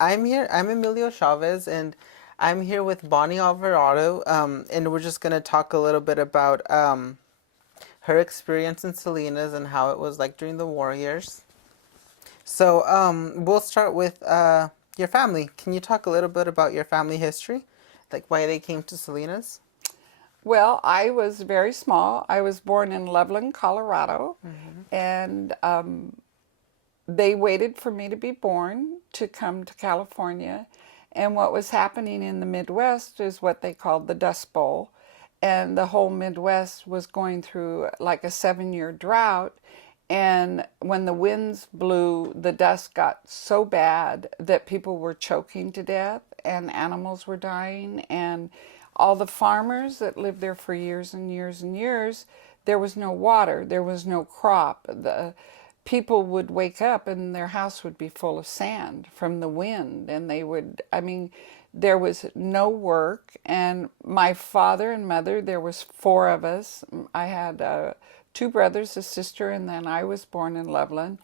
I'm Emilio Chavez, and I'm here with Bonnie Alvarado, and we're just gonna talk a little bit about her experience in Salinas and how it was like during the war years. So, we'll start with your family. Can you talk a little bit about your family history, like why they came to Salinas? Well, I was very small. I was born in Loveland, Colorado, Mm-hmm. and they waited for me to be born to come to California. And what was happening in the Midwest is what they called the Dust Bowl. And the whole Midwest was going through like a 7 year drought. And when the winds blew, the dust got so bad that people were choking to death and animals were dying. And all the farmers that lived there for years and years and years, there was no water, there was no crop. The people would wake up and their house would be full of sand from the wind, and they would, I mean, there was no work. And my father and mother, there was four of us. I had two brothers, a sister, and then I was born in Loveland.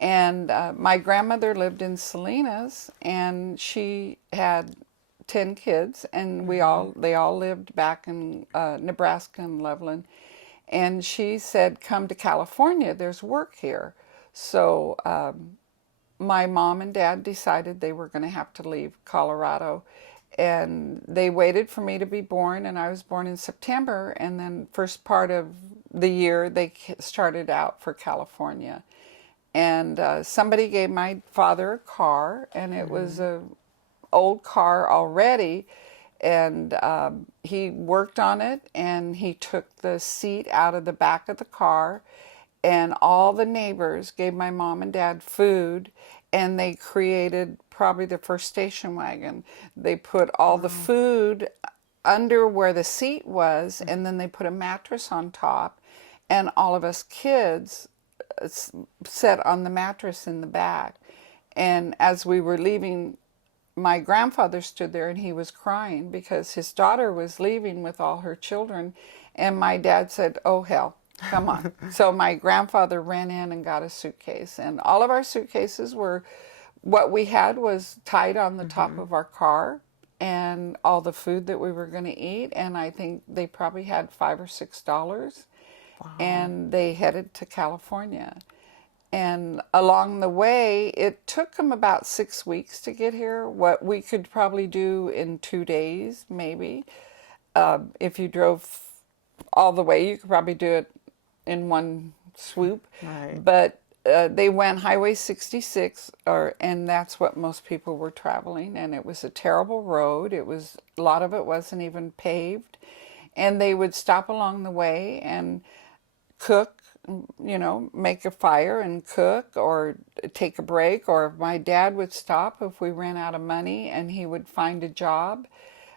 And my grandmother lived in Salinas, and she had 10 kids, and Mm-hmm. they all lived back in Nebraska and Loveland. And she said, come to California, there's work here. So my mom and dad decided they were going to have to leave Colorado. And they waited for me to be born, and I was born in September. And then first part of the year, they started out for California. And somebody gave my father a car, and it was Mm-hmm. a old car already. And he worked on it, and he took the seat out of the back of the car, and all the neighbors gave my mom and dad food, and they created probably the first station wagon. They put all the Wow. food under where the seat was, and then they put a mattress on top, and all of us kids sat on the mattress in the back. And as we were leaving, my grandfather stood there and he was crying because his daughter was leaving with all her children. And my dad said, oh, hell, come on. So my grandfather ran in and got a suitcase. And all of our suitcases were, what we had was tied on the top Mm-hmm. of our car, and all the food that we were going to eat. And I think they probably had $5 or $6. Wow. And they headed to California. And along the way, it took them about 6 weeks to get here. What we could probably do in 2 days, maybe. If you drove all the way, you could probably do it in one swoop. Right. But they went Highway 66, and that's what most people were traveling. And it was a terrible road. It was, a lot of it wasn't even paved. And they would stop along the way and cook, make a fire and cook, or take a break. Or my dad would stop if we ran out of money, and he would find a job,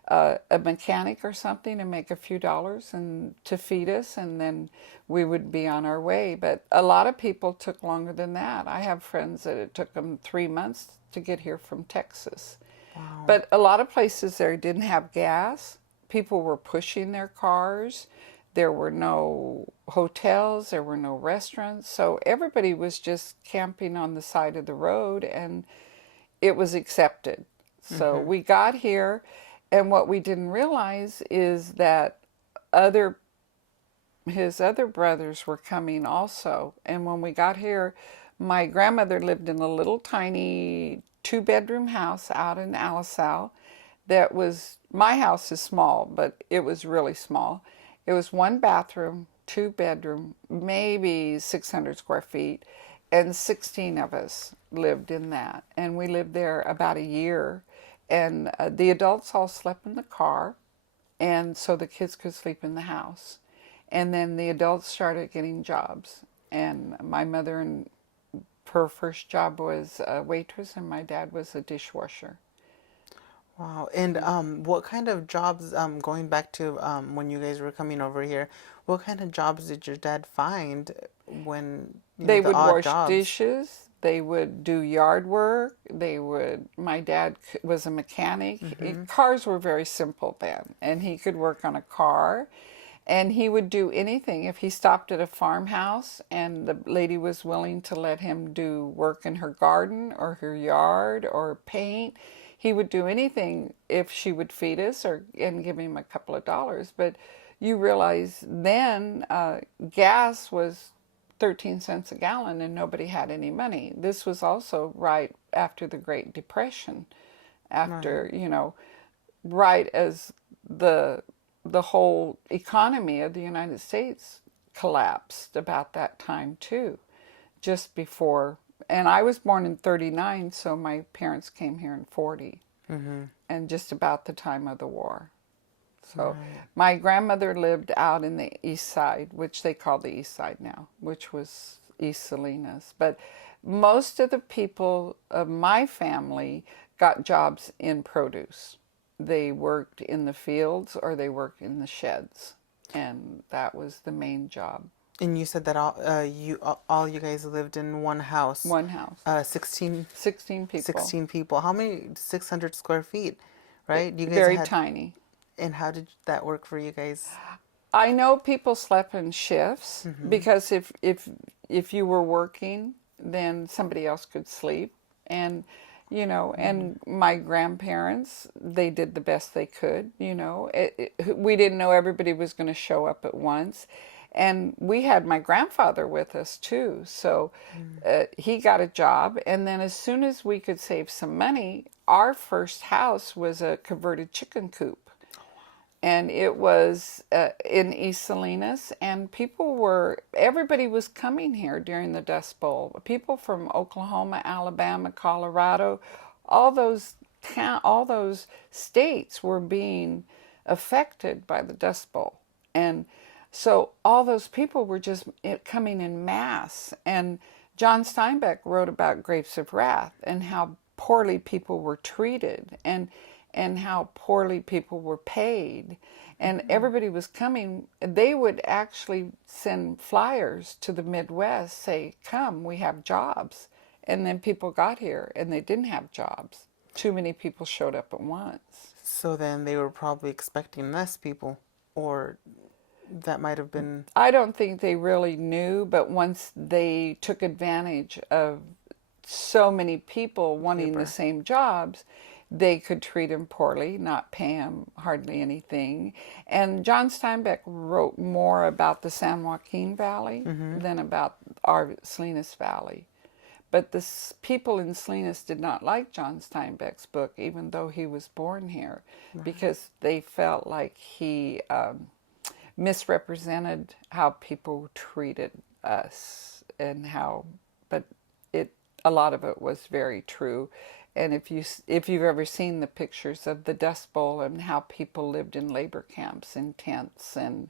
a mechanic or something, and make a few dollars and to feed us, and then we would be on our way. But a lot of people took longer than that. I have friends that it took them 3 months to get here from Texas. Wow. But a lot of places there didn't have gas. People were pushing their cars. There were no hotels, there were no restaurants. So everybody was just camping on the side of the road, and it was accepted. So Mm-hmm. we got here, and what we didn't realize is that other his other brothers were coming also. And when we got here, my grandmother lived in a little tiny two-bedroom house out in Alisal. That was, my house is small, but it was really small. It was one bathroom, two bedroom, maybe 600 square feet, and 16 of us lived in that. And we lived there about a year. And the adults all slept in the car, and so the kids could sleep in the house. And then the adults started getting jobs. And my mother, and her first job was a waitress, and my dad was a dishwasher. Wow. And what kind of jobs, going back to when you guys were coming over here, what kind of jobs did your dad find when, They the would odd wash jobs? dishes. They would do yard work. My dad was a mechanic. Mm-hmm. Cars were very simple then, and he could work on a car. And he would do anything. If he stopped at a farmhouse and the lady was willing to let him do work in her garden or her yard or paint, he would do anything if she would feed us or and give him a couple of dollars. But you realize then gas was 13 cents a gallon and nobody had any money. This was also right after the Great Depression, after, you know, right as the whole economy of the United States collapsed about that time too, just before. And I was born in 39, so my parents came here in 40, and just about the time of the war. So my grandmother lived out in the east side, which they call the east side now, which was East Salinas. But most of the people of my family got jobs in produce. They worked in the fields or they worked in the sheds, and that was the main job. And you said that all you guys lived in one house. One house. 16, 16 people. 16 people. How many? 600 square feet, right? You guys Very had, tiny. And how did that work for you guys? I know people slept in shifts because if you were working, then somebody else could sleep. And you know, and my grandparents, they did the best they could, you know. We didn't know everybody was going to show up at once. And we had my grandfather with us too. So he got a job. And then as soon as we could save some money, our first house was a converted chicken coop. And it was in East Salinas, and everybody was coming here during the Dust Bowl. People from Oklahoma, Alabama, Colorado, all those states were being affected by the Dust Bowl. And so all those people were just coming in mass. And John Steinbeck wrote about Grapes of Wrath and how poorly people were treated, and how poorly people were paid. And everybody was coming. They would actually send flyers to the Midwest, say, come, we have jobs. And then people got here and they didn't have jobs. Too many people showed up at once. So then they were probably expecting less people, or that might have been... I don't think they really knew, but once they took advantage of so many people wanting the same jobs, they could treat him poorly, not pay him hardly anything. And John Steinbeck wrote more about the San Joaquin Valley than about our Salinas Valley. But the people in Salinas did not like John Steinbeck's book, even though he was born here, because they felt like he misrepresented how people treated us, and but a lot of it was very true. And if you've ever seen the pictures of the Dust Bowl and how people lived in labor camps in tents, and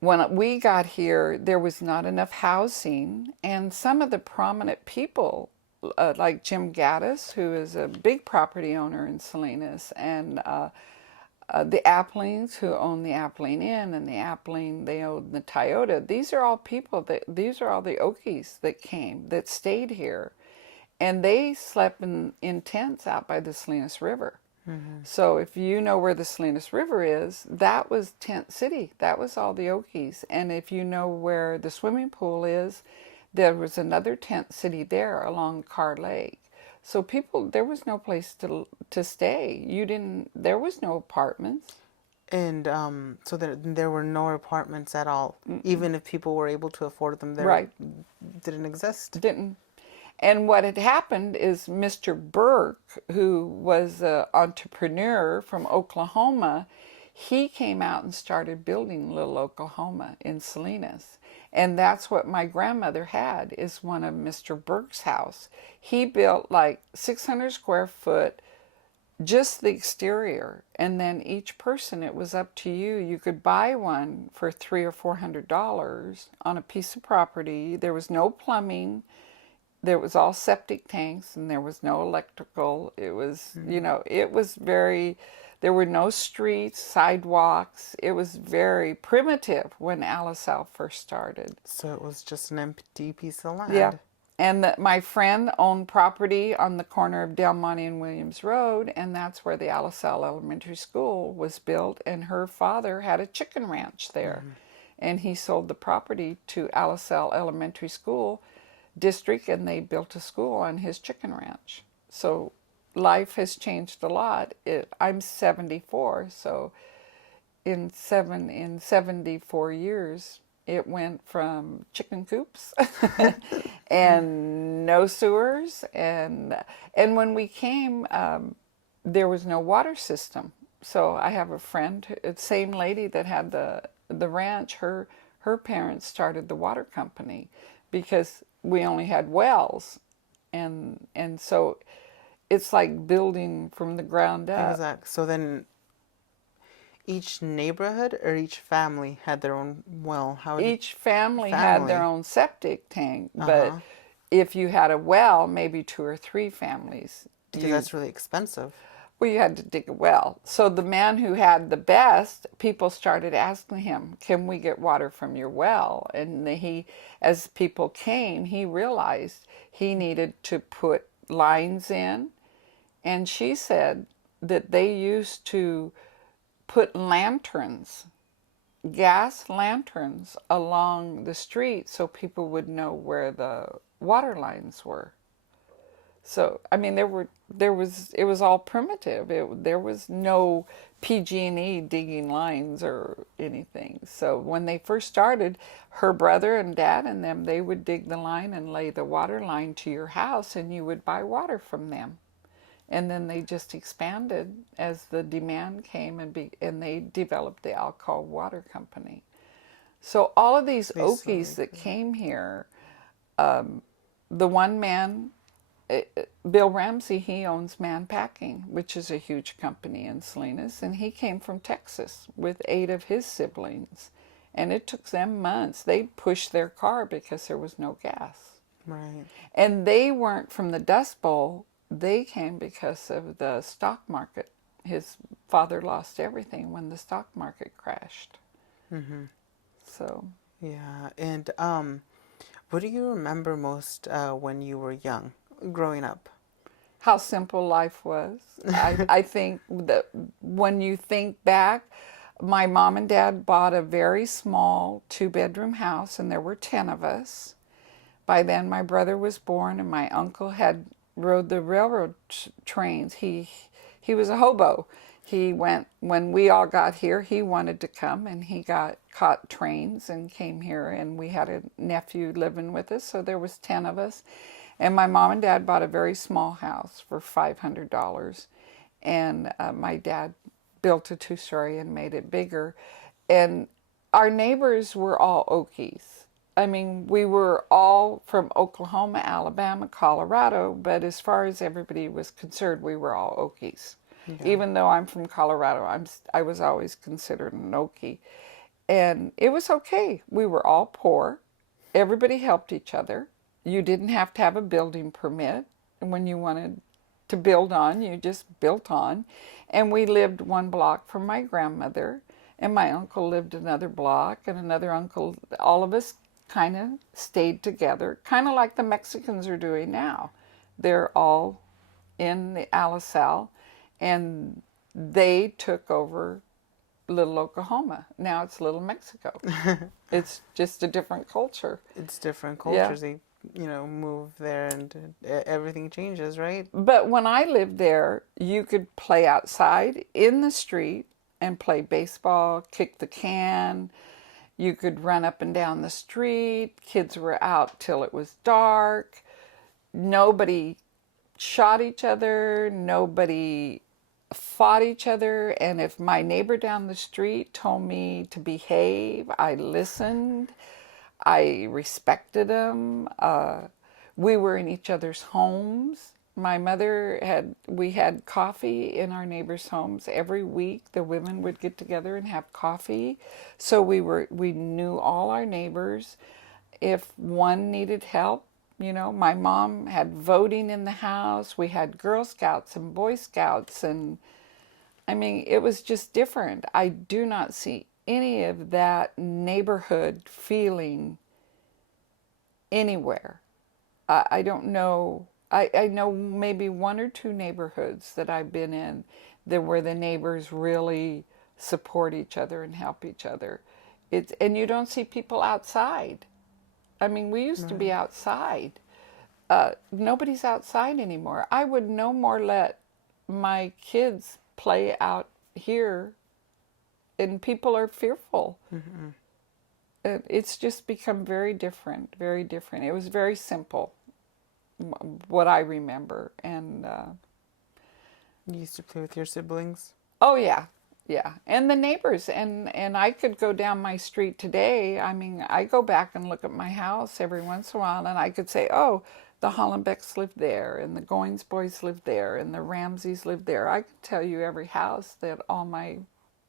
when we got here, there was not enough housing, and some of the prominent people, like Jim Gaddis, who is a big property owner in Salinas, and the Applings, who own the Appling Inn, and the Appling, they own the Toyota. These are all these are all the Okies that stayed here. And they slept in tents out by the Salinas River. So if you know where the Salinas River is, that was Tent City. That was all the Okies. And if you know where the swimming pool is, there was another tent city there along Carr Lake. So there was no place to stay. There was no apartments. And so there were no apartments at all. Even if people were able to afford them, Right. didn't exist. Didn't. And what had happened is Mr. Burke, who was an entrepreneur from Oklahoma, he came out and started building Little Oklahoma in Salinas. And that's what my grandmother had, is one of Mr. Burke's house. He built like 600 square foot, just the exterior. And then each person, it was up to you. You could buy one for $300 or $400 on a piece of property. There was no plumbing. There was all septic tanks, and there was no electrical. It was, it was there were no streets, sidewalks. It was very primitive when Alisal first started. So it was just an empty piece of land. Yeah. And my friend owned property on the corner of Del Monte and Williams Road, and that's where the Alisal Elementary School was built. And her father had a chicken ranch there, and he sold the property to Alisal Elementary School District, and they built a school on his chicken ranch. So life has changed a lot. I'm 74, so in 74 years, it went from chicken coops and no sewers, and when we came, there was no water system. So I have a friend, same lady that had the ranch. Her parents started the water company because we only had wells, and so it's like building from the ground up. Exactly. So then each neighborhood or each family had their own well? Each family had their own septic tank, but Uh-huh. if you had a well, maybe 2 or 3 families. Because that's really expensive. Well, you had to dig a well. So the man who had the best, people started asking him, "Can we get water from your well?" And as people came, he realized he needed to put lines in. And she said that they used to put lanterns, gas lanterns, along the street so people would know where the water lines were. So I mean, it was all primitive. There was no PG&E digging lines or anything. So when they first started, her brother and dad and them, they would dig the line and lay the water line to your house, and you would buy water from them. And then they just expanded as the demand came, and they developed the Alcoa Water Company. So all of these Okies that came here, the one man, Bill Ramsey, he owns Man Packing, which is a huge company in Salinas, and he came from Texas with 8 of his siblings, and it took them months. They pushed their car because there was no gas. Right. And they weren't from the Dust Bowl. They came because of the stock market. His father lost everything when the stock market crashed. So Yeah. And what do you remember most when you were young, growing up? how simple life was. I think that when you think back, my mom and dad bought a very small 2-bedroom house, and there were 10 of us. By then, my brother was born, and my uncle had rode the railroad trains. He was a hobo. He went when we all got here. He wanted to come, and he caught trains and came here. And we had a nephew living with us, so there was 10 of us. And my mom and dad bought a very small house for $500, and my dad built a 2-story and made it bigger. And our neighbors were all Okies. I mean, we were all from Oklahoma, Alabama, Colorado, but as far as everybody was concerned, we were all Okies. Yeah. Even though I'm from Colorado, I was always considered an Okie. And it was okay. We were all poor. Everybody helped each other. You didn't have to have a building permit. And when you wanted to build on, you just built on. And we lived 1 block from my grandmother, and my uncle lived another block, and another uncle. All of us kind of stayed together, kind of like the Mexicans are doing now. They're all in the Alisal, and they took over Little Oklahoma. Now it's Little Mexico. It's just a different culture. It's different cultures. Yeah. They, move there, and everything changes, right? But when I lived there, you could play outside in the street and play baseball, kick the can. You could run up and down the street. Kids were out till it was dark. Nobody shot each other. Nobody fought each other. And if my neighbor down the street told me to behave, I listened. I respected them. We were in each other's homes. My mother we had coffee in our neighbors' homes every week. The women would get together and have coffee. So we knew all our neighbors. If one needed help, my mom had voting in the house. We had Girl Scouts and Boy Scouts, and I mean, it was just different. I do not see any of that neighborhood feeling anywhere. I don't know. I know maybe one or two neighborhoods that I've been in that where the neighbors really support each other and help each other. And you don't see people outside. I mean, we used to be Right. outside. Nobody's outside anymore. I would no more let my kids play out here, and people are fearful. Mm-hmm. It's just become very different, very different. It was very simple, what I remember. And You used to play with your siblings? oh yeah, yeah, and the neighbors, and I could go down my street today. I mean, I go back and look at my house every once in a while, and I could say, oh, the Hollenbecks lived there, and the Goins boys lived there, and the Ramseys lived there. I could tell you every house that all my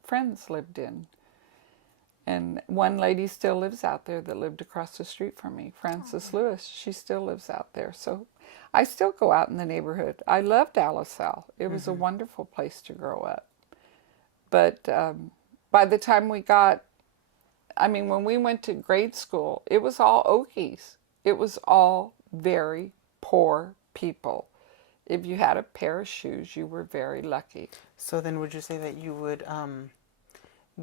friends lived in. And one lady still lives out there that lived across the street from me, Frances Lewis. She still lives out there. So I still go out in the neighborhood. I loved Alisal. It was a Mm-hmm. wonderful place to grow up. But by the time we got, I mean, when we went to grade school, it was all Okies. It was all very poor people. If you had a pair of shoes, you were very lucky. So then would you say that you would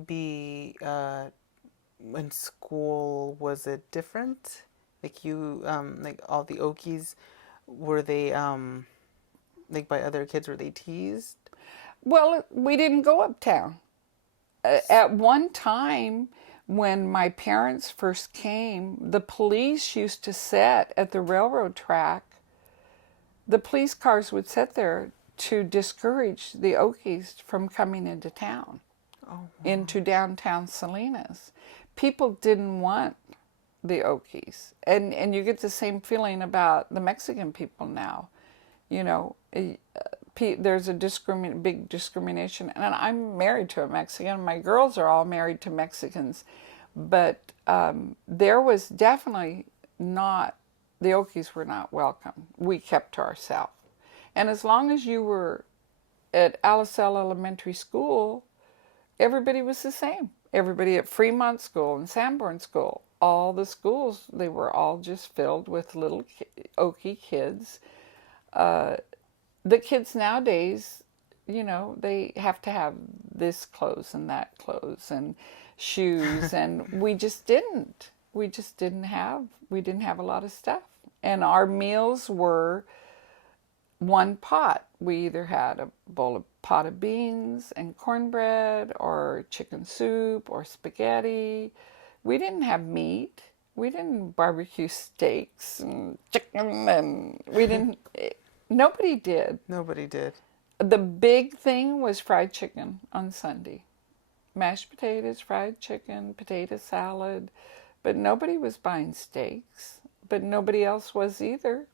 be in school, was it different? Like you like all the Okies, were they like by other kids, were they teased? Well, we didn't go uptown. At one time, when my parents first came, the police used to sit at the railroad track. The police cars would sit there to discourage the Okies from coming into town, Oh, into downtown Salinas. People didn't want the Okies. And you get the same feeling about the Mexican people now. You know, there's a big discrimination. And I'm married to a Mexican. My girls are all married to Mexicans. But there was definitely not, the Okies were not welcome. We kept to ourselves. And as long as you were at Alisal Elementary School, everybody was the same. Everybody at Fremont School and Sanborn School, all the schools, they were all just filled with little Okie kids. The kids nowadays, you know, they have to have this clothes and that clothes and shoes, and we just didn't. We didn't have a lot of stuff. And our meals were one pot. We either had a pot of beans and cornbread, or chicken soup, or spaghetti. We didn't have meat. We didn't barbecue steaks and chicken, and we didn't. Nobody did. nobody did. The big thing was fried chicken on Sunday. Mashed potatoes, fried chicken, potato salad. But nobody was buying steaks. But nobody else was either.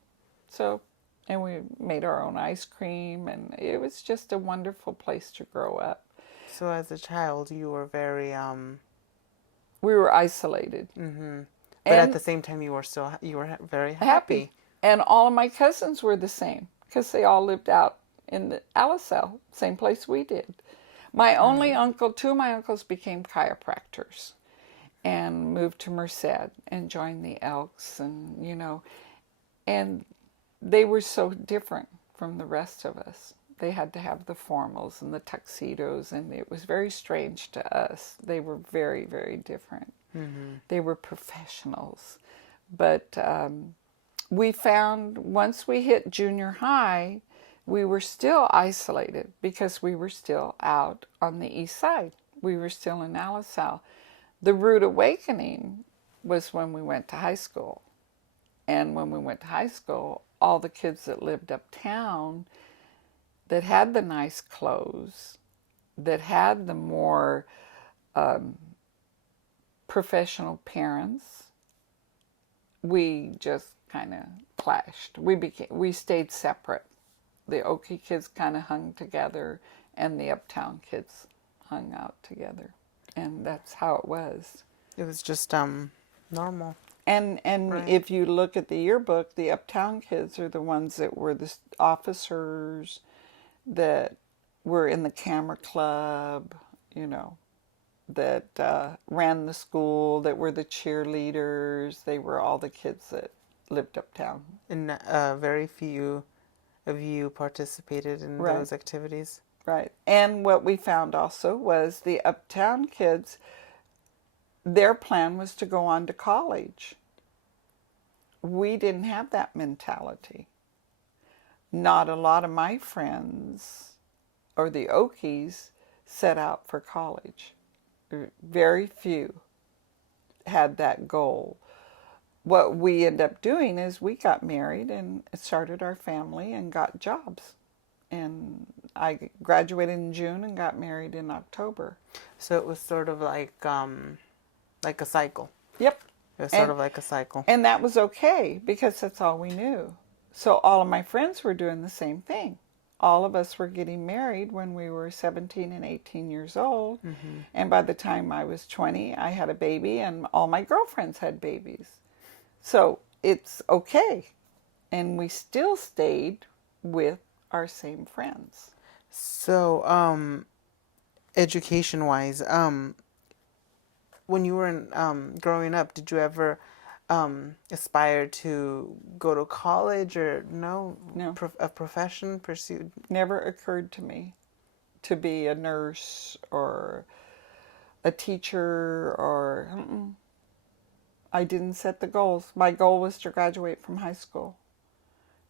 So, and we made our own ice cream, and it was just a wonderful place to grow up. So as a child, you were very We were isolated but at and the same time you were very happy. happy. And all of my cousins were the same because they all lived out in the Alisal, same place we did. My only uncle, two of my uncles became chiropractors and moved to Merced and joined the Elks, and and they were so different from the rest of us. They had to have the formals and the tuxedos, and it was very strange to us. They were very, very different. They were professionals. But we found once we hit junior high, we were still isolated because we were still out on the east side. We were still in Alisal. The rude awakening was when we went to high school. And when we went to high school, all the kids that lived uptown that had the nice clothes, that had the more professional parents, we just kind of clashed. We stayed separate. The Okie kids kind of hung together, and the uptown kids hung out together, and that's how it was. It was just normal. And Right. if you look at the yearbook, the uptown kids are the ones that were the officers, that were in the camera club, that ran the school, that were the cheerleaders. They were all the kids that lived uptown. And very few of you participated in Right. those activities. Right. And what we found also was the uptown kids, their plan was to go on to college. We didn't have that mentality. Not a lot of my friends or the Okies set out for college. Very few had that goal. What we ended up doing is we got married and started our family and got jobs. And I graduated in June and got married in October. So it was sort of like a cycle. Yep. It was sort of like a cycle. And that was okay because that's all we knew. So all of my friends were doing the same thing. All of us were getting married when we were 17 and 18 years old. And by the time I was 20, I had a baby and all my girlfriends had babies. So it's okay. And we still stayed with our same friends. So, education-wise, when you were growing up, did you ever aspire to go to college or No. a profession pursued? Never occurred to me to be a nurse or a teacher or I didn't set the goals. My goal was to graduate from high school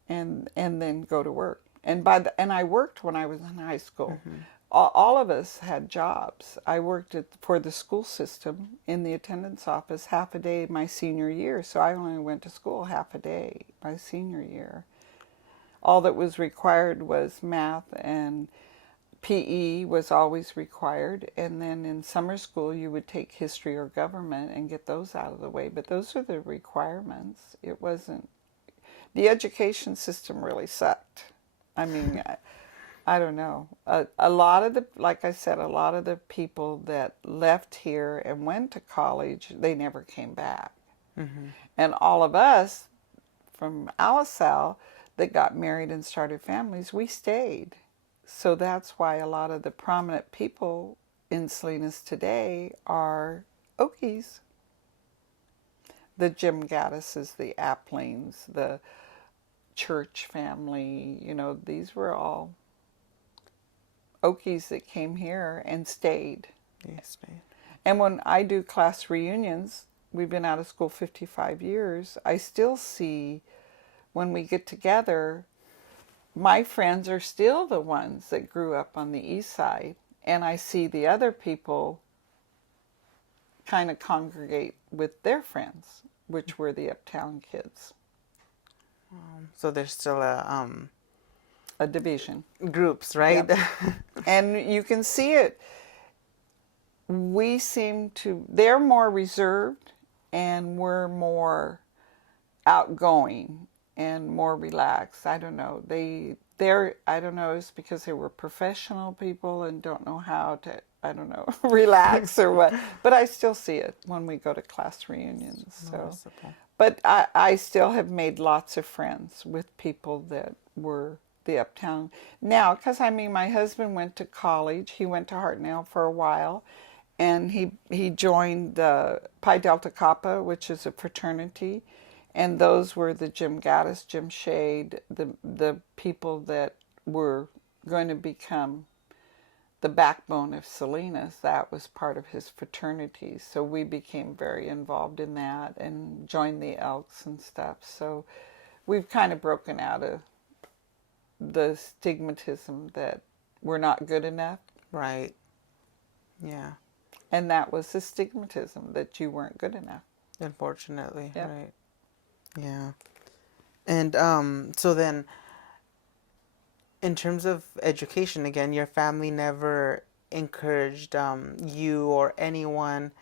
and then go to work. And I worked when I was in high school. All of us had jobs. I worked for the school system in the attendance office half a day my senior year, so I only went to school half a day my senior year. All that was required was math, and PE was always required, and then in summer school you would take history or government and get those out of the way, but those are the requirements. It wasn't, the education system really sucked. I mean, I don't know. A lot of like I said, a lot of the people that left here and went to college, they never came back. And all of us from Alisal that got married and started families, we stayed. So that's why a lot of the prominent people in Salinas today are Okies. The Jim Gattises, the Applings, the Church family, these were all Okies that came here and stayed. Yes, ma'am. And when I do class reunions, we've been out of school 55 years, I still see when we get together, my friends are still the ones that grew up on the east side. And I see the other people kind of congregate with their friends, which were the uptown kids. So there's still A division. groups, right? Yep. And you can see it. They're more reserved and we're more outgoing and more relaxed. I don't know. I don't know, it's because they were professional people and don't know how to, I don't know, relax or what. But I still see it when we go to class reunions. So. Noticeable. But I still have made lots of friends with people that were the uptown. Now, because my husband went to college. He went to Hartnell for a while. And he joined the Pi Delta Kappa, which is a fraternity. And those were the Jim Gattis, Jim Shade, the people that were going to become the backbone of Salinas. That was part of his fraternity. So we became very involved in that and joined the Elks and stuff. So we've kind of broken out of the stigmatism that we're not good enough. Right. Yeah. And that was the stigmatism, that you weren't good enough. Unfortunately. Yep. Right. Yeah. And so then, in terms of education, again, your family never encouraged you or anyone.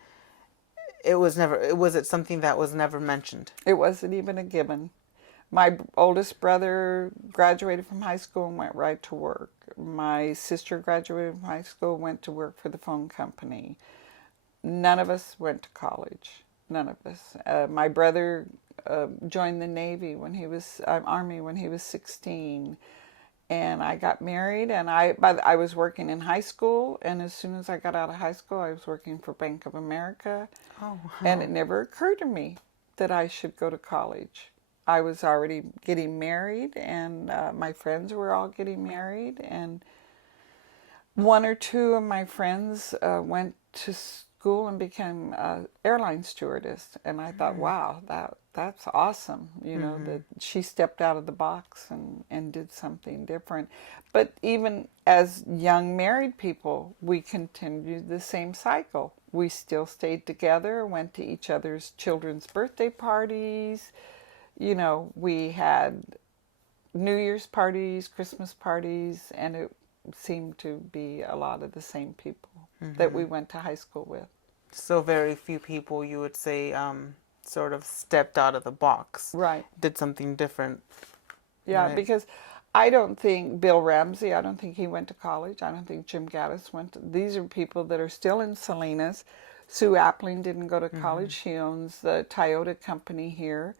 Was it something that was never mentioned? It wasn't even a given. My oldest brother graduated from high school and went right to work. My sister graduated from high school and went to work for the phone company. None of us went to college. None of us. My brother joined the Navy Army when he was 16. And I got married, and I was working in high school, and as soon as I got out of high school, I was working for Bank of America. Oh, wow. And it never occurred to me that I should go to college. I was already getting married, and my friends were all getting married, and one or two of my friends went to school and became airline stewardess, and I thought, wow, that's awesome. You know, that she stepped out of the box and did something different. But even as young married people, we continued the same cycle. We still stayed together, went to each other's children's birthday parties. You know, we had New Year's parties, Christmas parties, and it seemed to be a lot of the same people that we went to high school with. So very few people, you would say, sort of stepped out of the box, Right. did something different. Yeah, Right. because I don't think Bill Ramsey, I don't think he went to college. I don't think Jim Gaddis went to, these are people that are still in Salinas. Sue Appling didn't go to college. She owns the Toyota company here.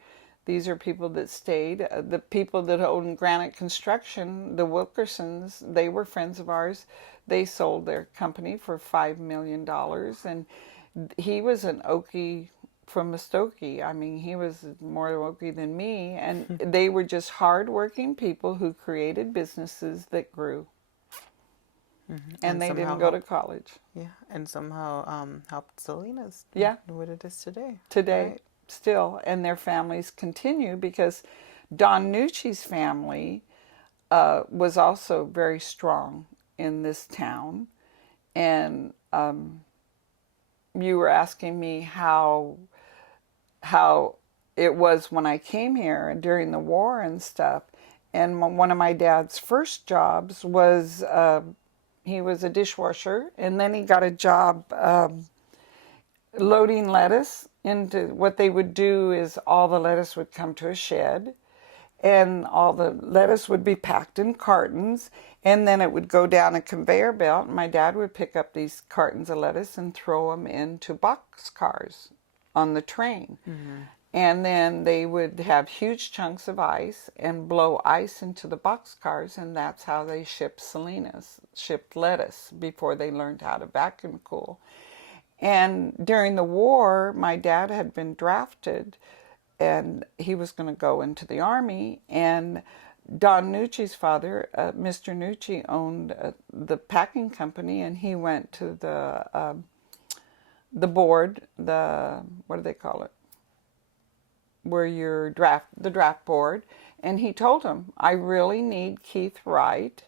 These are people that stayed. The people that own Granite Construction, the Wilkersons, they were friends of ours. They sold their company for $5 million. And he was an Okie from Muskogee. I mean, he was more Okie than me. And they were just hardworking people who created businesses that grew. And they didn't go to college. Yeah, and somehow helped Salinas Yeah. what it is today. Today, Right. still, and their families continue because Don Nucci's family was also very strong in this town. And you were asking me how it was when I came here during the war and stuff. And one of my dad's first jobs was he was a dishwasher, and then he got a job loading lettuce into what they would do is all the lettuce would come to a shed, and all the lettuce would be packed in cartons, and then it would go down a conveyor belt, and my dad would pick up these cartons of lettuce and throw them into box cars on the train. And then they would have huge chunks of ice and blow ice into the boxcars, and that's how they shipped shipped lettuce before they learned how to vacuum cool. And during the war, my dad had been drafted, and he was going to go into the Army. And Don Nucci's father, Mr. Nucci, owned the packing company, and he went to the board, what do they call it? Where your the draft board, and he told him, I really need Keith Wright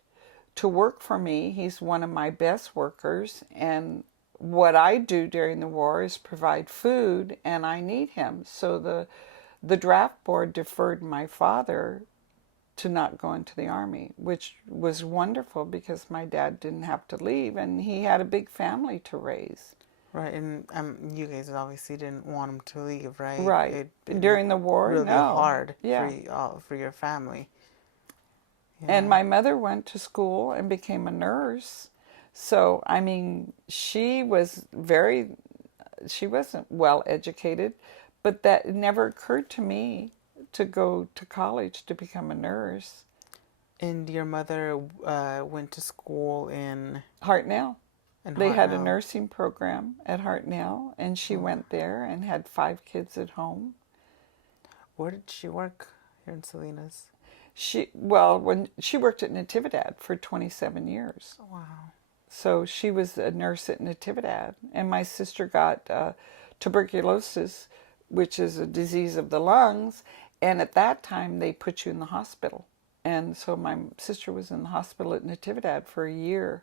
to work for me. He's one of my best workers, and what I do during the war is provide food, and I need him. So the draft board deferred my father to not go into the Army, which was wonderful because my dad didn't have to leave, and he had a big family to raise. Right, and you guys obviously didn't want him to leave, right? Right. During the war, really no. hard Yeah. for your family. And my mother went to school and became a nurse. So, I mean, she wasn't well educated, but that it never occurred to me to go to college to become a nurse. And your mother went to school in Hartnell. They had a Hartnell. nursing program at Hartnell, and she went there and had 5 kids at home. Where did she work here in Salinas? When she worked at Natividad for 27 years. Wow. So she was a nurse at Natividad, and my sister got tuberculosis, which is a disease of the lungs, and at that time they put you in the hospital. And so my sister was in the hospital at Natividad for a year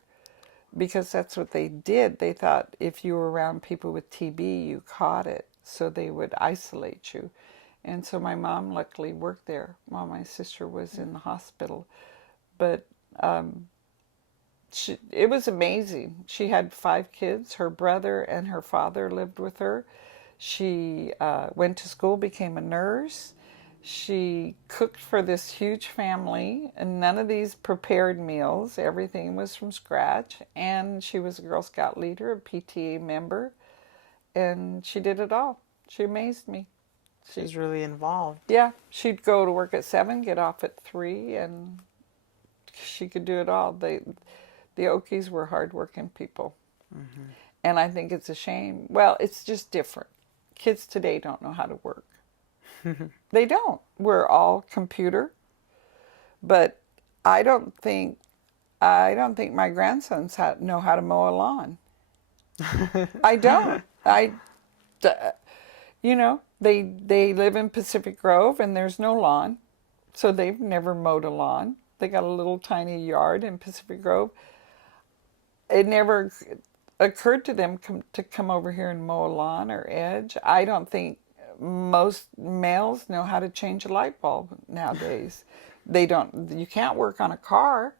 because that's what they did. They thought if you were around people with TB, you caught it, so they would isolate you. And so my mom luckily worked there while my sister was in the hospital. But it was amazing. She had 5 kids. Her brother and her father lived with her. She went to school, became a nurse. She cooked for this huge family, and none of these prepared meals. Everything was from scratch. And she was a Girl Scout leader, a PTA member, and she did it all. She amazed me. She's really involved. Yeah, she'd go to work at 7, get off at 3, and she could do it all. The Okies were hardworking people. And I think it's a shame. Well, it's just different. Kids today don't know how to work. They don't. We're all computer. But I don't think my grandsons know how to mow a lawn. I don't. They live in Pacific Grove and there's no lawn, so they've never mowed a lawn. They got a little tiny yard in Pacific Grove. It never occurred to them to come over here and mow a lawn or edge. I don't think most males know how to change a light bulb nowadays. They don't. You can't work on a car.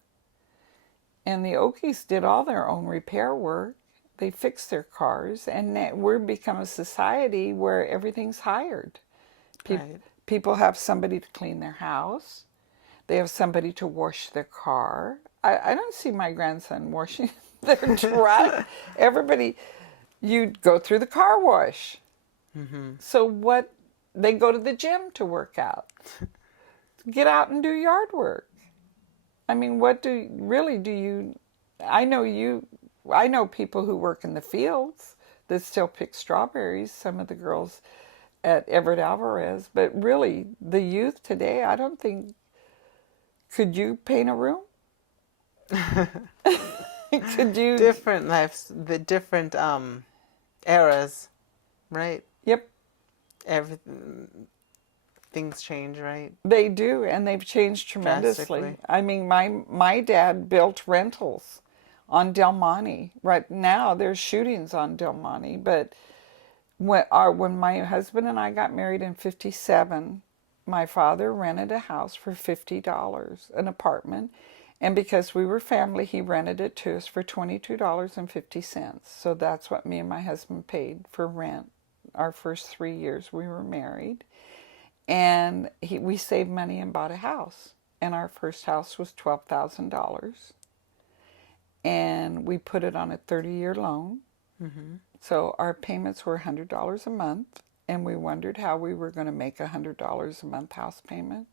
And the Okies did all their own repair work. They fixed their cars, and we're become a society where everything's hired. Right. People have somebody to clean their house. They have somebody to wash their car. I don't see my grandson washing their truck. Everybody, you go through the car wash. So what? They go to the gym to work out. Get out and do yard work. I mean, what do you? I know people who work in the fields that still pick strawberries. Some of the girls at Everett Alvarez, but really, the youth today, I don't think. Could you paint a room? Could you? Different lives, the different eras, right? Yep, Everything, things change, right? they do, and they've changed tremendously. Drastically. I mean, my dad built rentals on Del Monte. Right now, there's shootings on Del Monte, but when my husband and I got married in '57, my father rented a house for $50, an apartment, and because we were family, he rented it to us for $22.50. So that's what me and my husband paid for rent our first 3 years we were married. And we saved money and bought a house. And our first house was $12,000. And we put it on a 30-year loan. So our payments were $100 a month. And we wondered how we were going to make $100 a month house payment.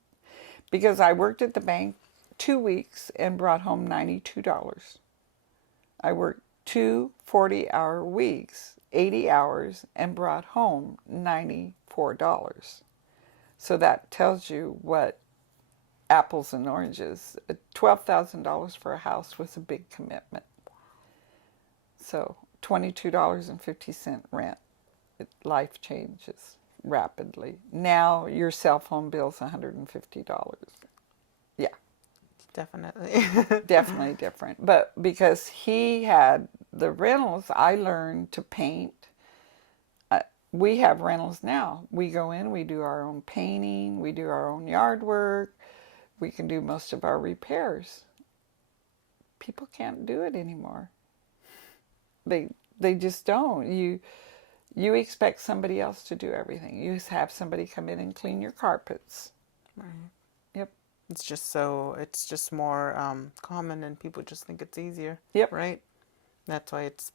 Because I worked at the bank 2 weeks and brought home $92. I worked 2 40-hour weeks, 80 hours, and brought home $94. So that tells you what apples and oranges. $12,000 for a house was a big commitment. So $22.50 rent. Life changes rapidly. Now your cell phone bill's $150. Yeah, Definitely. definitely different. But because he had the rentals, I learned to paint. We have rentals now. We go in, we do our own painting, we do our own yard work, we can do most of our repairs. People can't do it anymore. They just don't. You expect somebody else to do everything. You have somebody come in and clean your carpets. Right. Yep. It's just more common, and people just think it's easier. Yep. Right. That's why it's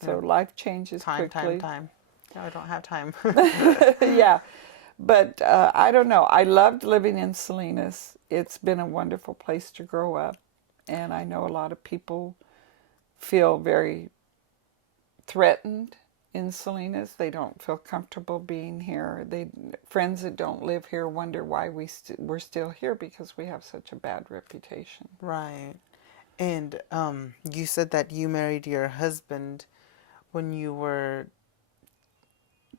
So life changes time. quickly. No, I don't have time. Yeah. But I don't know. I loved living in Salinas. It's been a wonderful place to grow up. And I know a lot of people feel very threatened in Salinas. They don't feel comfortable being here. Friends that don't live here wonder why we're still here, because we have such a bad reputation. Right. And you said that you married your husband when you were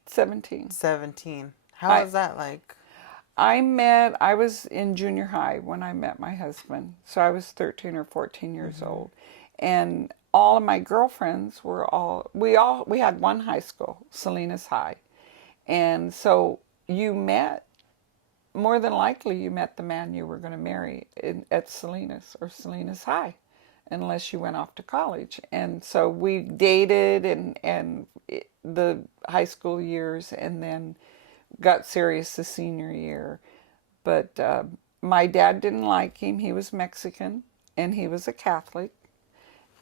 17. 17. How was that like? I was in junior high when I met my husband. So I was 13 or 14 years old. And all of my girlfriends we had one high school, Salinas High. And so more than likely you met the man you were going to marry at Salinas or Salinas High, unless you went off to college. And so we dated and the high school years, and then got serious the senior year. But my dad didn't like him. He was Mexican, and he was a Catholic.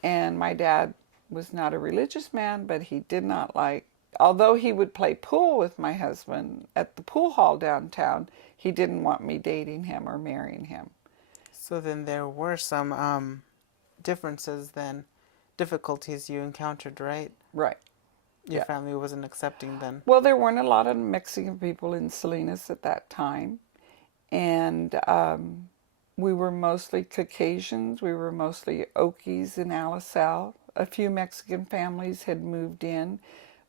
And my dad was not a religious man, but he did not although he would play pool with my husband at the pool hall downtown, he didn't want me dating him or marrying him. So then there were some differences then, difficulties you encountered, right? Right. Your family wasn't accepting then. Well, there weren't a lot of Mexican people in Salinas at that time, and we were mostly Caucasians. We were mostly Okies in Alisal. A few Mexican families had moved in,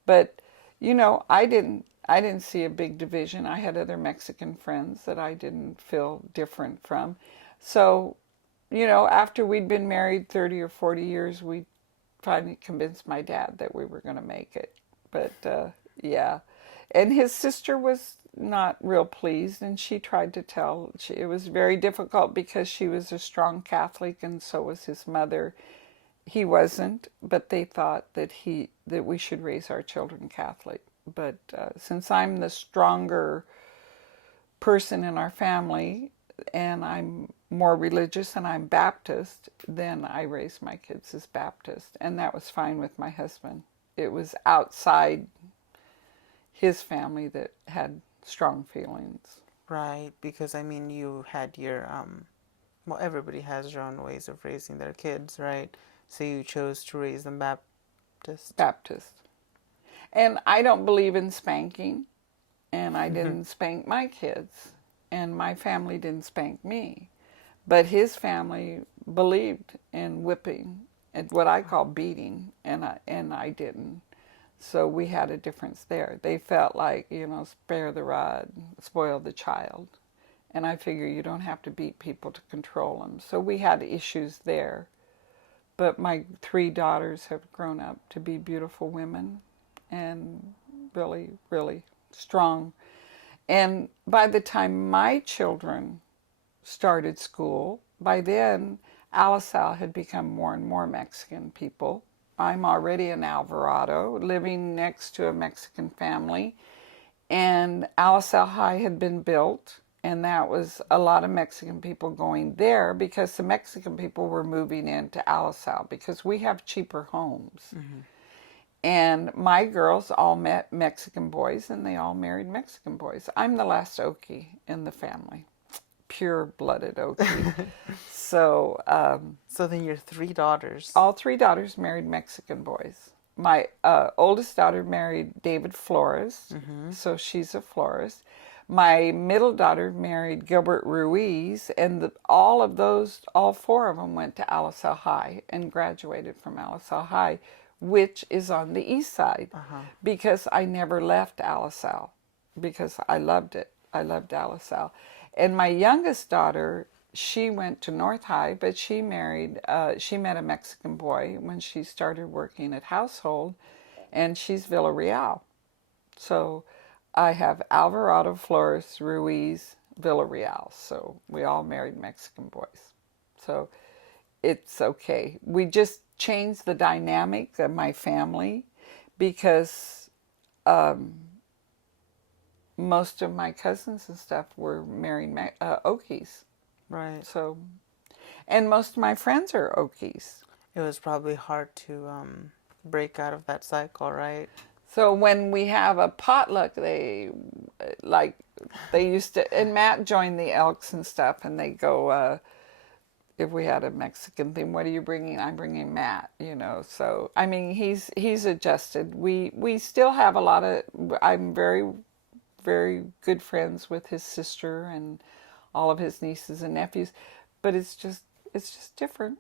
but I didn't see a big division. I had other Mexican friends that I didn't feel different from. So, after we'd been married 30 or 40 years, we finally convinced my dad that we were going to make it. But yeah, and his sister was not real pleased, and she tried to tell. It was very difficult because she was a strong Catholic, and so was his mother. He wasn't, but they thought that we should raise our children Catholic. But since I'm the stronger person in our family, and I'm more religious and I'm Baptist, then I raised my kids as Baptist, and that was fine with my husband. It was outside his family that had strong feelings. Right, because I mean, you had your well, everybody has their own ways of raising their kids, right? So you chose to raise them Baptist. Baptist. And I don't believe in spanking, and I didn't spank my kids, and my family didn't spank me. But his family believed in whipping, and what I call beating, and I didn't. So we had a difference there. They felt like, spare the rod, spoil the child. And I figure you don't have to beat people to control them. So we had issues there. But my 3 daughters have grown up to be beautiful women and really, really strong. And by the time my children started school, by then Alisal had become more and more Mexican people. I'm already in Alvarado, living next to a Mexican family, and Alisal High had been built, and that was a lot of Mexican people going there because the Mexican people were moving into Alisal because we have cheaper homes. Mm-hmm. And my girls all met Mexican boys, and they all married Mexican boys. I'm the last Okie in the family, pure-blooded Okie. So, so then your 3 daughters. All 3 daughters married Mexican boys. My oldest daughter married David Flores, so she's a florist. My middle daughter married Gilbert Ruiz, and all 4 of them went to Alisal High and graduated from Alisal High, which is on the east side, because I never left Alisal, because I loved it. I loved Alisal. And my youngest daughter, she went to North High, but she met a Mexican boy when she started working at Household, and she's Villarreal. So I have Alvarado, Flores, Ruiz, Villarreal. So we all married Mexican boys. So it's okay. We just changed the dynamic of my family because most of my cousins and stuff were married Okies. Right. So, and most of my friends are Okies. It was probably hard to break out of that cycle, right? So when we have a potluck, they used to, and Matt joined the Elks and stuff, and they go, if we had a Mexican thing, what are you bringing? I'm bringing Matt, So, I mean, he's adjusted. We still have a lot of, I'm very, very good friends with his sister and all of his nieces and nephews, but it's just different.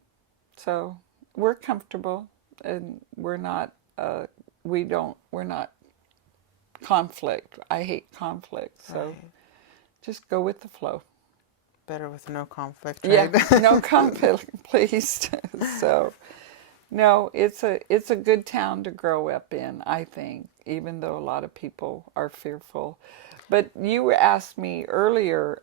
So we're comfortable, and we're not conflict. I hate conflict, so Right. just go with the flow. Better with no conflict, right? Yeah, no conflict, please. So, no, it's a good town to grow up in, I think, even though a lot of people are fearful. But you asked me earlier,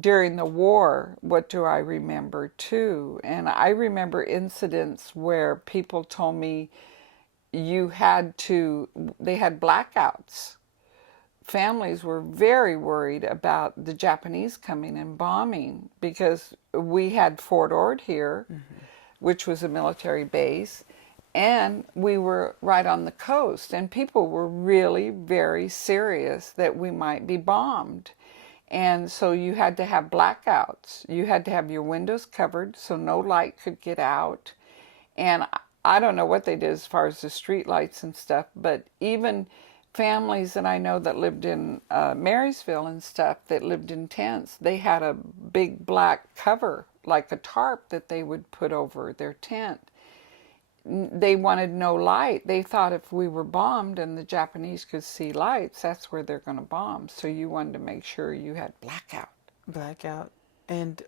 during the war, what do I remember too? And I remember incidents where people told me they had blackouts. Families were very worried about the Japanese coming and bombing because we had Fort Ord here, which was a military base, and we were right on the coast, and people were really very serious that we might be bombed. And so you had to have blackouts. You had to have your windows covered so no light could get out. And I don't know what they did as far as the street lights and stuff, but even families that I know that lived in Marysville and stuff that lived in tents, they had a big black cover, like a tarp, that they would put over their tent. They wanted no light. They thought if we were bombed and the Japanese could see lights, that's where they're going to bomb. So you wanted to make sure you had blackout. Blackout. And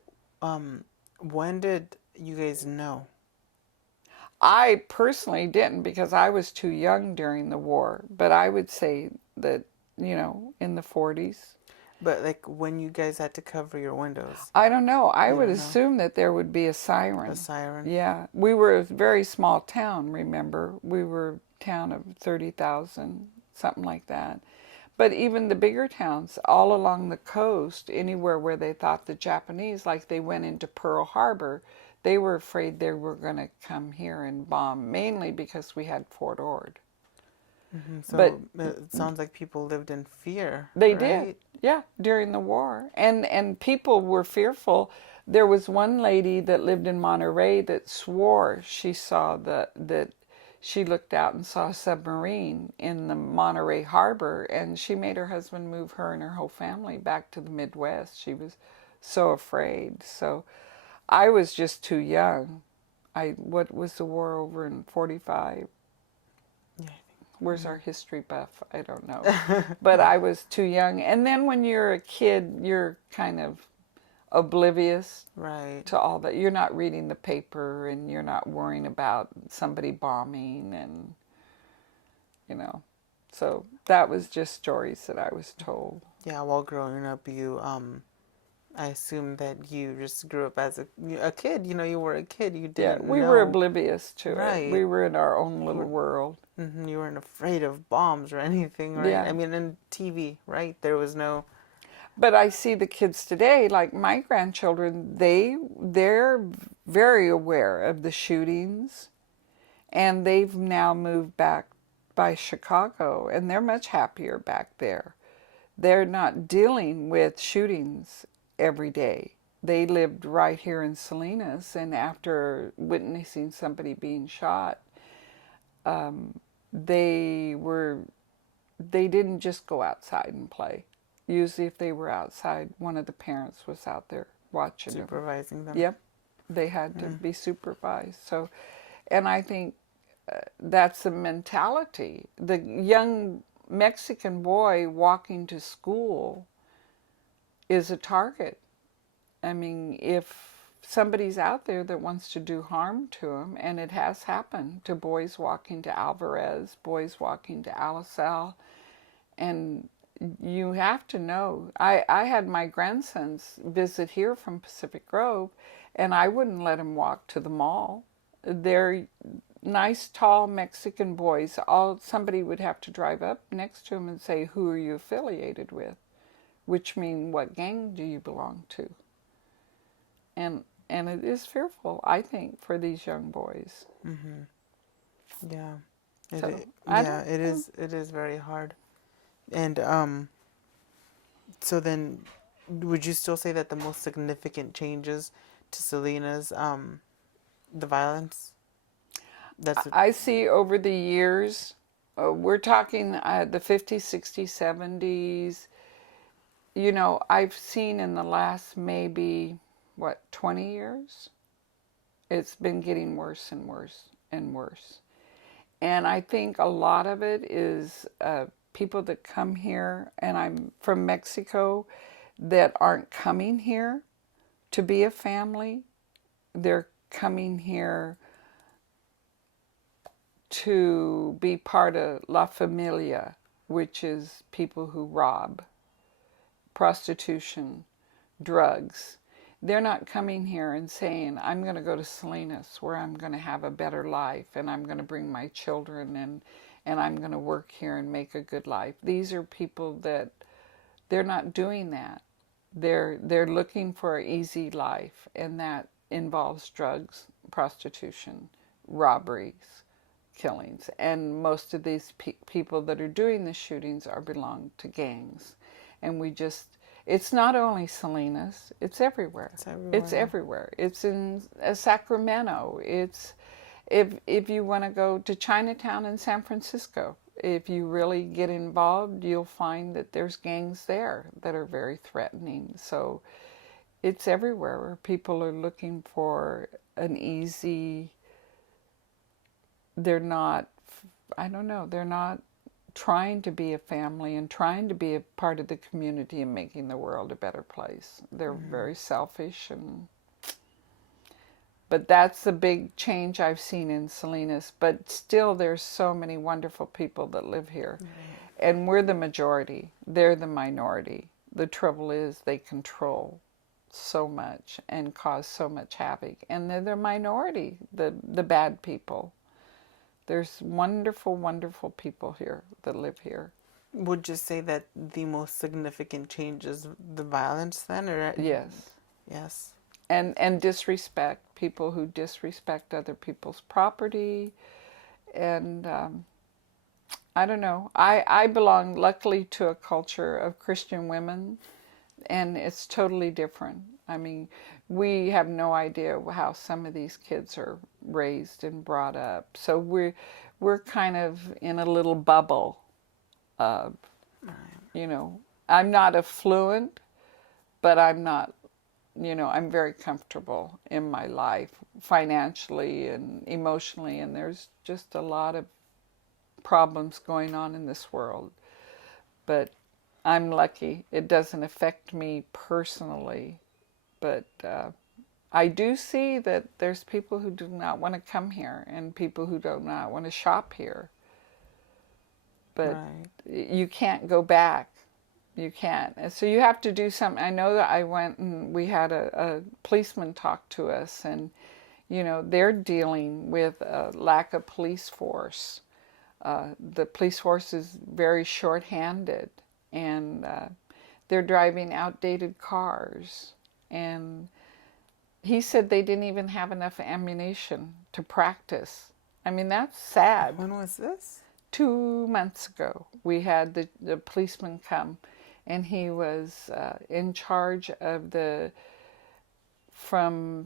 when did you guys know? I personally didn't because I was too young during the war, but I would say that, in the 40s. But like when you guys had to cover your windows, I don't know. I you would don't know. assume that there would be a siren. A siren. Yeah. We were a very small town, remember? We were a town of 30,000, something like that. But even the bigger towns all along the coast, anywhere where they thought the Japanese, like they went into Pearl Harbor, they were afraid they were going to come here and bomb, mainly because we had Fort Ord. So But it sounds like people lived in fear. they right? did, yeah, during the war, and people were fearful. There was one lady that lived in Monterey that swore she saw that she looked out and saw a submarine in the Monterey harbor, and she made her husband move her and her whole family back to the Midwest. She was so afraid. So I was just too young. What was the war over in 45? Yeah. Where's our history buff? I don't know. But I was too young. And then when you're a kid, you're kind of oblivious Right. to all that. You're not reading the paper and you're not worrying about somebody bombing and, So that was just stories that I was told. Yeah. While growing up, I assume that you just grew up as a kid. You were a kid. You Yeah, didn't we know. were oblivious to it. Right. We were in our own little world. You weren't afraid of bombs or anything, right? Yeah. I mean, in TV, right? There was no. But I see the kids today, like my grandchildren, they're very aware of the shootings, and they've now moved back by Chicago, and they're much happier back there. They're not dealing with shootings every day. They lived right here in Salinas, and after witnessing somebody being shot, they didn't just go outside and play. Usually if they were outside, one of the parents was out there watching them. Supervising them. Yep, they had to be supervised. So, and I think that's a mentality. The young Mexican boy walking to school is a target. I mean, if somebody's out there that wants to do harm to him, and it has happened to boys walking to Alvarez, boys walking to Alisal, and you have to know. I had my grandsons visit here from Pacific Grove, and I wouldn't let them walk to the mall. They're nice, tall Mexican boys. Somebody would have to drive up next to them and say, "Who are you affiliated with?" Which means, what gang do you belong to? And it is fearful, I think, for these young boys. Yeah. So, It is. It is very hard. And so then, would you still say that the most significant changes to Salinas, the violence? I see over the years, we're talking the 50s, 60s, 70s. I've seen in the last maybe, 20 years, it's been getting worse and worse and worse. And I think a lot of it is people that come here, and I'm from Mexico, that aren't coming here to be a family. They're coming here to be part of La Familia, which is people who rob, prostitution, drugs. They're not coming here and saying, I'm going to go to Salinas where I'm going to have a better life and I'm going to bring my children and I'm going to work here and make a good life. These are people that they're not doing that. They're looking for an easy life, and that involves drugs, prostitution, robberies, killings. And most of these people that are doing the shootings belong to gangs. And it's not only Salinas, it's everywhere. It's everywhere. It's everywhere. It's in Sacramento. It's If you want to go to Chinatown in San Francisco, if you really get involved, you'll find that there's gangs there that are very threatening. So it's everywhere where people are looking for an easy, they're not, I don't know, they're not trying to be a family and trying to be a part of the community and making the world a better place. They're very selfish, and but that's the big change I've seen in Salinas. But still, there's so many wonderful people that live here, and we're the majority. They're the minority. The trouble is they control so much and cause so much havoc, and they're the minority, the bad people. There's wonderful, wonderful people here that live here. Would you say that the most significant change is the violence then, or Yes. yes? And disrespect, people who disrespect other people's property. And I don't know. I belong, luckily, to a culture of Christian women, and it's totally different. I mean, we have no idea how some of these kids are raised and brought up. So we're kind of in a little bubble of, you know, I'm not affluent, but I'm not, you know, I'm very comfortable in my life financially and emotionally, and there's just a lot of problems going on in this world. But I'm lucky. It doesn't affect me personally. But I do see that there's people who do not want to come here and people who do not want to shop here. But you can't go back. You can't. And so you have to do something. I know that I went and we had a policeman talk to us, and, you know, they're dealing with a lack of police force. The police force is very short-handed, and they're driving outdated cars. And he said they didn't even have enough ammunition to practice. I mean, that's sad. When was this? 2 months ago, we had the policeman come, and he was in charge of from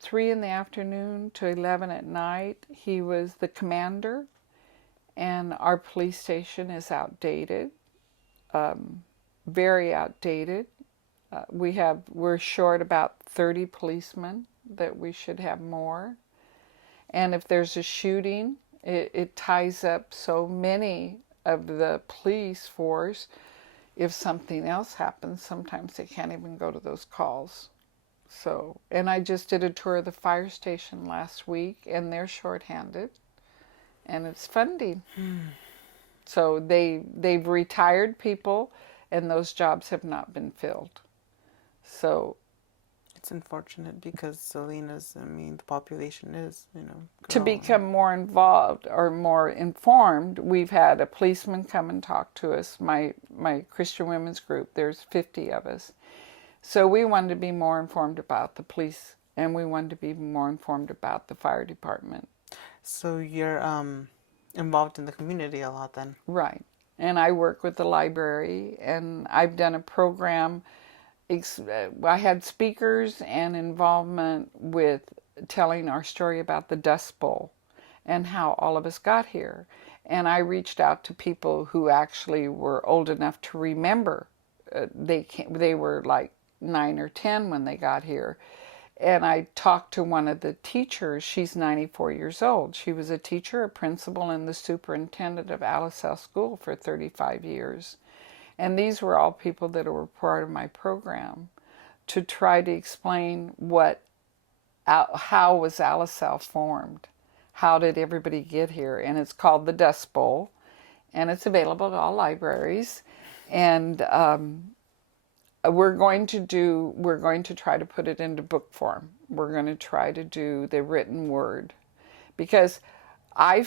3 in the afternoon to 11 at night. He was the commander, and our police station is outdated, very outdated. We're short about 30 policemen, that we should have more. And if there's a shooting, it ties up so many of the police force. If something else happens, sometimes they can't even go to those calls. So, and I just did a tour of the fire station last week, and they're shorthanded, and it's funding. So they've retired people, and those jobs have not been filled. So it's unfortunate because Salinas, I mean, the population is, you know, to growing. become more involved or more informed, we've had a policeman come and talk to us. My Christian women's group, there's 50 of us. So we wanted to be more informed about the police, and we wanted to be more informed about the fire department. So you're involved in the community a lot then? Right. And I work with the library, and I've done a program. I had speakers and involvement with telling our story about the Dust Bowl and how all of us got here. And I reached out to people who actually were old enough to remember. They were like 9 or 10 when they got here. And I talked to one of the teachers. She's 94 years old. She was a teacher, a principal, and the superintendent of Alisal School for 35 years. And these were all people that were part of my program to try to explain how was Alisal formed? How did everybody get here? And it's called the Dust Bowl, and it's available to all libraries. And we're going to try to put it into book form. We're going to try to do the written word, because I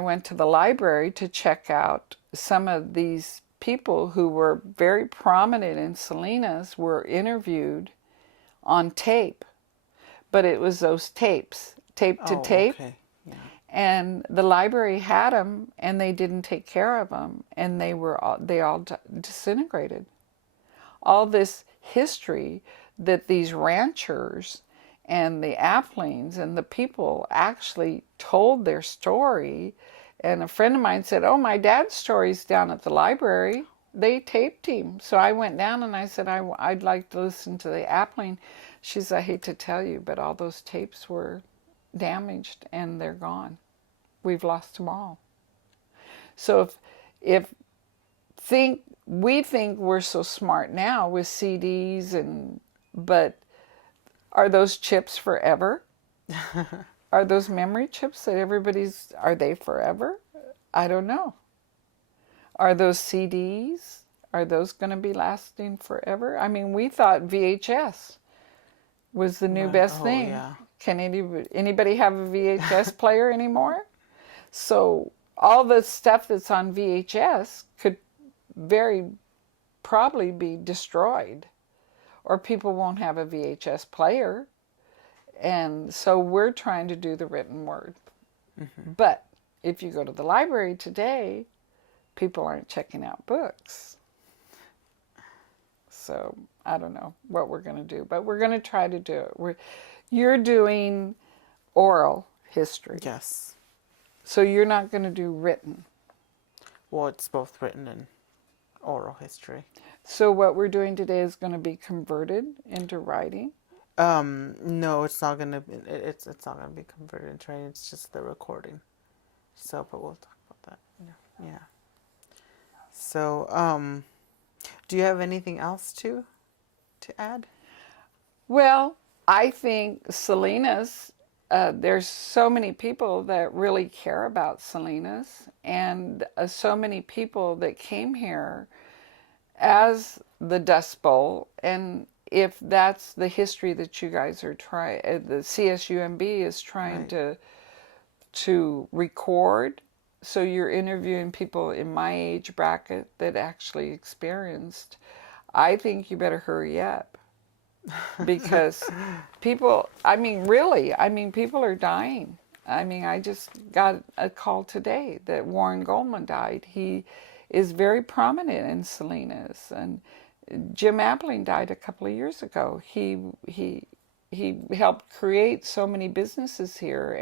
went to the library to check out some of these people who were very prominent in Salinas were interviewed on tape, but it was those tapes, tape to tape. Okay. Yeah. And the library had them, and they didn't take care of them, and they all disintegrated. All this history that these ranchers and the Applings and the people actually told their story. And a friend of mine said, "Oh, my dad's story's down at the library." They taped him. So I went down and I said, I'd like to listen to the Appling. She said, "I hate to tell you, but all those tapes were damaged and they're gone. We've lost them all." So if we think we're so smart now with CDs, but are those chips forever? Are those memory chips that are they forever? I don't know. Are those CDs? Are those going to be lasting forever? I mean, we thought VHS was the new best thing. Yeah. Can anybody have a VHS player anymore? So all the stuff that's on VHS could very probably be destroyed, or people won't have a VHS player. And so we're trying to do the written word. But if you go to the library today, people aren't checking out books. So I don't know what we're going to do, but we're going to try to do it. You're doing oral history. Yes. So you're not going to do written. Well, it's both written and oral history. So what we're doing today is going to be converted into writing. No, it's not gonna be. It's not gonna be converted into writing. It's just the recording. So, but we'll talk about that. Yeah. So, do you have anything else to add? Well, I think Salinas, there's so many people that really care about Salinas, and so many people that came here as the Dust Bowl. And if that's the history that you guys are trying, the CSUMB is trying to record, so you're interviewing people in my age bracket that actually experienced, I think you better hurry up. Because people, people are dying. I mean, I just got a call today that Warren Goldman died. He is very prominent in Salinas, and Jim Appling died a couple of years ago. He helped create so many businesses here,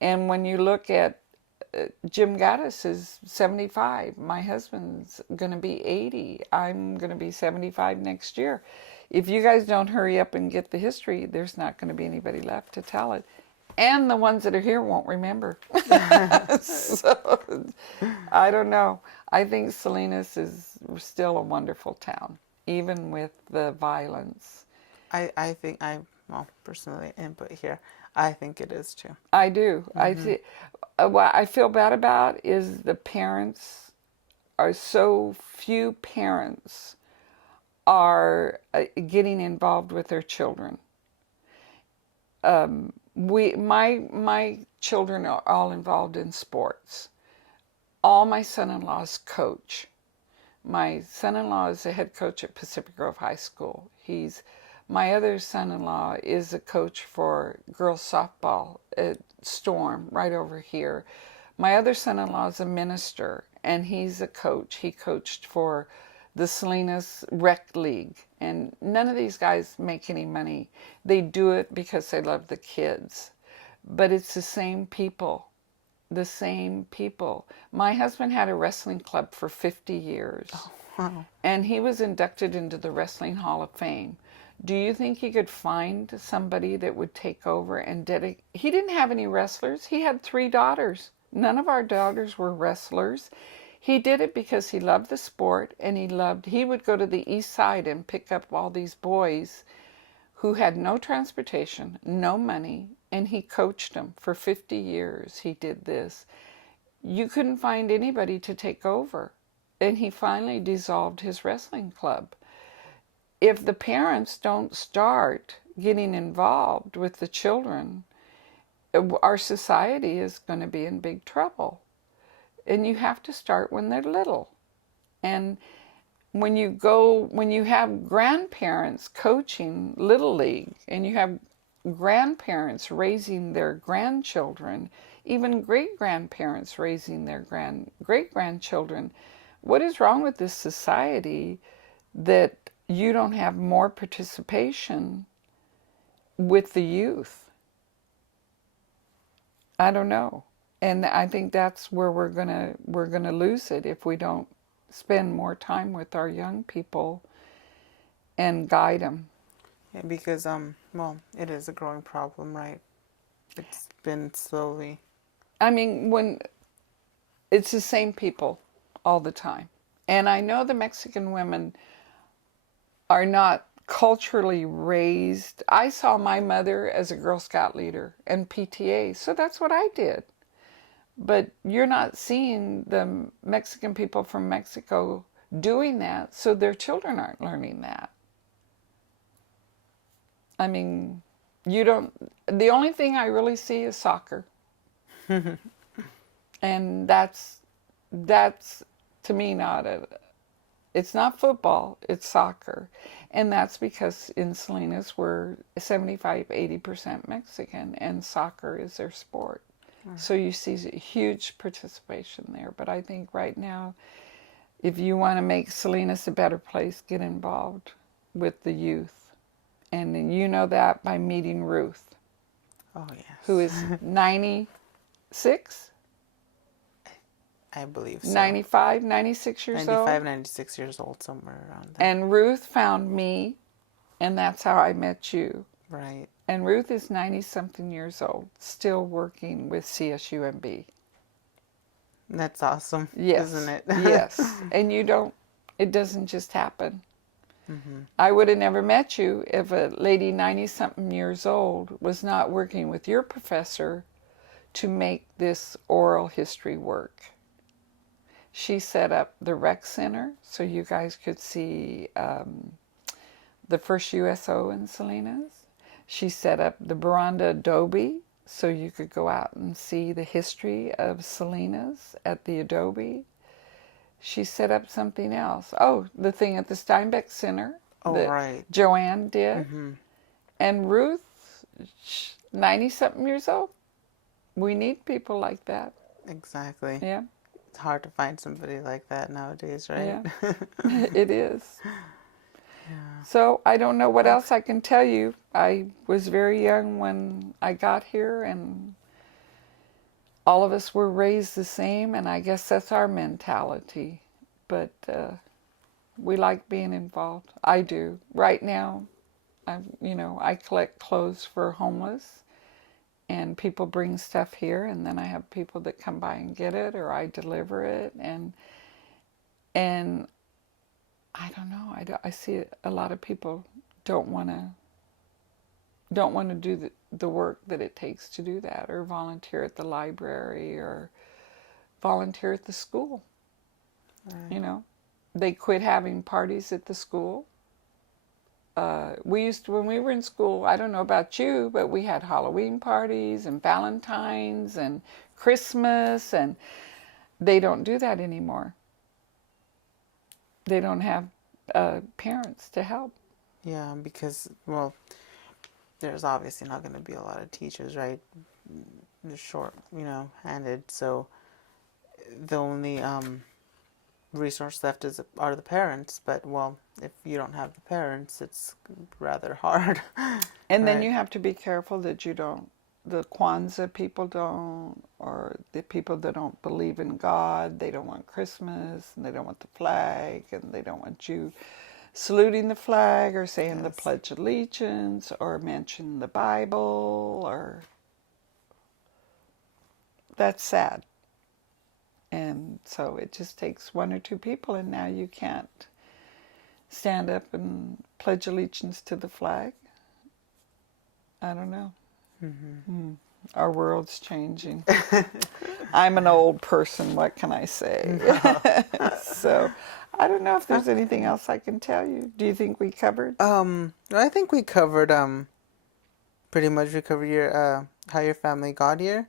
and when you look at Jim Gaddis is 75. My husband's going to be 80. I'm going to be 75 next year. If you guys don't hurry up and get the history, there's not going to be anybody left to tell it. And the ones that are here won't remember. So, I don't know. I think Salinas is still a wonderful town, even with the violence. I think personally, input here. I think it is too. I do. What I feel bad about is the parents are so few parents are getting involved with their children. My children are all involved in sports. All my son-in-laws coach. My son-in-law is the head coach at Pacific Grove High School. My other son-in-law is a coach for girls softball at Storm right over here. My other son-in-law is a minister, and he's a coach. He coached for the Salinas Rec League, and none of these guys make any money. They do it because they love the kids. But it's the same people. The same people. My husband had a wrestling club for 50 years. Oh, wow. And he was inducted into the Wrestling Hall of Fame. Do you think he could find somebody that would take over and dedicate? He didn't have any wrestlers. He had 3 daughters. None of our daughters were wrestlers. He did it because he loved the sport, and he would go to the east side and pick up all these boys who had no transportation, no money, and he coached them for 50 years. He did this. You couldn't find anybody to take over, and he finally dissolved his wrestling club. If the parents don't start getting involved with the children, our society is going to be in big trouble. And you have to start when they're little. And when you have grandparents coaching Little League, and you have grandparents raising their grandchildren, even great-grandparents raising their great-grandchildren, what is wrong with this society that you don't have more participation with the youth. I don't know. And I think that's where we're gonna lose it if we don't spend more time with our young people and guide them. Yeah, because well, it is a growing problem, right? It's been slowly. I mean, when it's the same people all the time. And I know the Mexican women are not culturally raised. I saw my mother as a Girl Scout leader and PTA, so that's what I did. But you're not seeing the Mexican people from Mexico doing that, so their children aren't learning that. I mean, you don't, the only thing I really see is soccer. And that's to me not a, it's not football, it's soccer. And that's because in Salinas we're 75-80% Mexican and soccer is their sport. So you see a huge participation there. But I think right now, if you want to make Salinas a better place, get involved with the youth. And you know that by meeting Ruth, Oh yes. who is 96, I believe so. 95, 96 years 95, old. 96 years old, somewhere around there. And Ruth found me, and that's how I met you. Right. And Ruth is 90-something years old, still working with CSUMB. That's awesome, Yes. isn't it? Yes. And it doesn't just happen. I would have never met you if a lady 90-something years old was not working with your professor to make this oral history work. She set up the rec center so you guys could see the first USO in Salinas. She set up the Baranda Adobe so you could go out and see the history of Salinas at the Adobe. She set up something else. Oh, the thing at the Steinbeck Center Oh, that right. Joanne did. And Ruth, 90-something years old. We need people like that. Exactly. Yeah, It's hard to find somebody like that nowadays, right? yeah, it is. So I don't know what else I can tell you. I was very young when I got here, and all of us were raised the same, and I guess that's our mentality. But we like being involved. I do. Right now, I collect clothes for homeless, and people bring stuff here, and then I have people that come by and get it, or I deliver it, and I don't know. I see a lot of people don't want to do the work that it takes to do that, or volunteer at the library, or volunteer at the school. Right. They quit having parties at the school. We used to, when we were in school, I don't know about you, but we had Halloween parties and Valentine's and Christmas, and they don't do that anymore. They don't have parents to help. Yeah, because, well, there's obviously not going to be a lot of teachers, right? They're short, handed. So the only resource left are the parents. But, well, if you don't have the parents, it's rather hard. And then Right. you have to be careful that the Kwanzaa people don't, or the people that don't believe in God, they don't want Christmas, and they don't want the flag, and they don't want you saluting the flag, or saying the Yes. Pledge of Allegiance, or mention the Bible, or... That's sad. And so it just takes one or two people, and now you can't stand up and pledge allegiance to the flag. I don't know. Our world's changing. I'm an old person, what can I say? So I don't know if there's anything else I can tell you. Do you think we covered? I think we covered pretty much. We covered your how your family got here,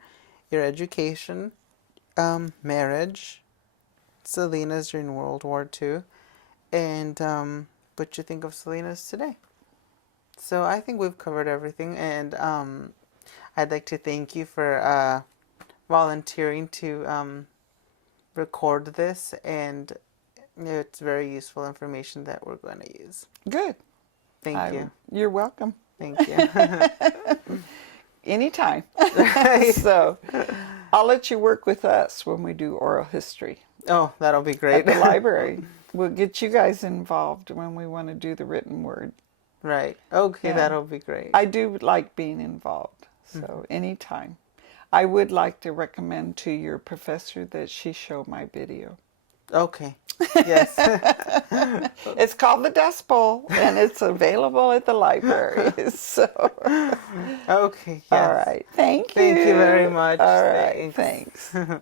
your education, marriage, Salinas during World War II, and what you think of Salinas today. So I think we've covered everything, and I'd like to thank you for volunteering to record this, and it's very useful information that we're going to use. Good. Thank you. You're welcome. Thank you. Anytime. So I'll let you work with us when we do oral history Oh, that'll be at great. the library. We'll get you guys involved when we want to do the written word. Right. Okay, Yeah. that'll be great. I do like being involved, so anytime. I would like to recommend to your professor that she show my video. Okay. Yes. It's called the Dust Bowl, and it's available at the library. So, Okay. Yes. all right. Thank you. Thank you very much. All right. Thanks. Thanks.